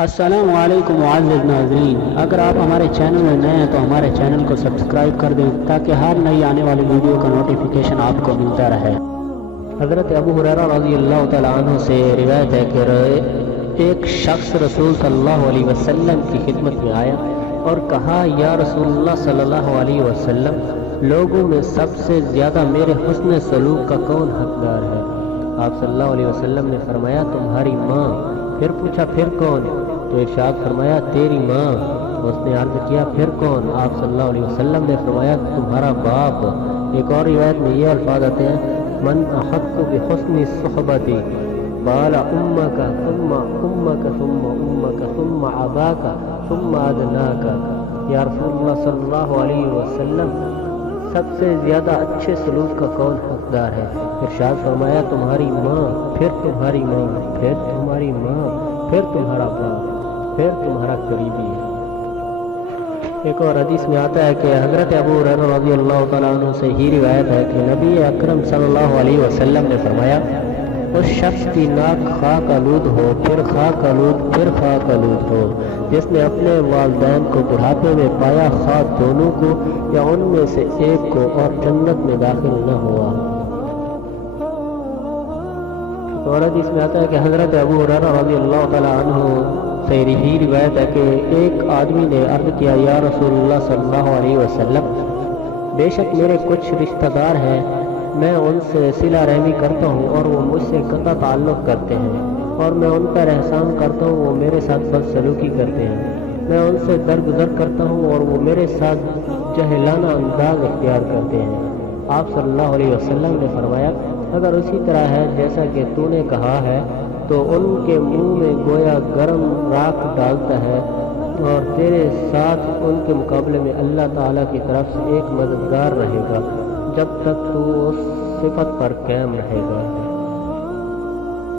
السلام علیکم معزز ناظرین، اگر آپ ہمارے چینل میں نئے ہیں تو ہمارے چینل کو سبسکرائب کر دیں تاکہ ہر نئی آنے والی ویڈیو کا نوٹیفیکیشن آپ کو ملتا رہے۔ حضرت ابو ہریرہ رضی اللہ تعالیٰ عنہ سے روایت ہے کہ ایک شخص رسول صلی اللہ علیہ وسلم کی خدمت میں آیا اور کہا، یا رسول اللہ صلی اللہ علیہ وسلم، لوگوں میں سب سے زیادہ میرے حسن سلوک کا کون حقدار ہے؟ آپ صلی اللہ علیہ وسلم نے فرمایا، تمہاری ماں۔ پھر پوچھا، پھر کون؟ تو ارشاد فرمایا، تیری ماں۔ اس نے عرض کیا، پھر کون؟ آپ صلی اللہ علیہ وسلم نے فرمایا، تمہارا باپ۔ ایک اور روایت میں یہ الفاظ آتے ہیں، من احق بحسن صحبتی قال امک ثم امک ثم امک ثم اباک ثم ادناک۔ یا رسول اللہ صلی اللہ علیہ وسلم، سب سے زیادہ اچھے سلوک کا کون حقدار ہے؟ ارشاد فرمایا، تمہاری ماں، پھر تمہاری ماں، پھر تمہاری ماں، پھر تمہارا باپ، پھر تمہارا قریبی ہے۔ ایک اور حدیث میں آتا ہے کہ حضرت ابو ہریرہ رضی اللہ تعالیٰ عنہ سے ہی روایت ہے کہ نبی اکرم صلی اللہ علیہ وسلم نے فرمایا، اس شخص کی ناک خاک آلود ہو، پھر خاک آلود، پھر خاک آلود ہو، جس نے اپنے والدین کو بڑھاپے میں پایا، خواہ دونوں کو یا ان میں سے ایک کو، اور جنت میں داخل نہ ہوا۔ اور حدیث میں آتا ہے کہ حضرت ابو ہریرہ رضی اللہ تعالیٰ عنہ سے ہی روایت ہے کہ ایک آدمی نے عرض کیا، یا رسول اللہ صلی اللہ علیہ وسلم، بے شک میرے کچھ رشتہ دار ہیں، میں ان سے صلہ رحمی کرتا ہوں اور وہ مجھ سے قطع تعلق کرتے ہیں، اور میں ان پر احسان کرتا ہوں، وہ میرے ساتھ بد سلوکی کرتے ہیں، میں ان سے درگزر کرتا ہوں اور وہ میرے ساتھ جاہلانہ انداز اختیار کرتے ہیں۔ آپ صلی اللہ علیہ وسلم نے فرمایا، اگر اسی طرح ہے جیسا کہ تو نے کہا ہے تو ان کے منہ میں گویا گرم راکھ ڈالتا ہے، اور تیرے ساتھ ان کے مقابلے میں اللہ تعالیٰ کی طرف سے ایک مددگار رہے گا جب تک تو اس صفت پر قائم رہے گا۔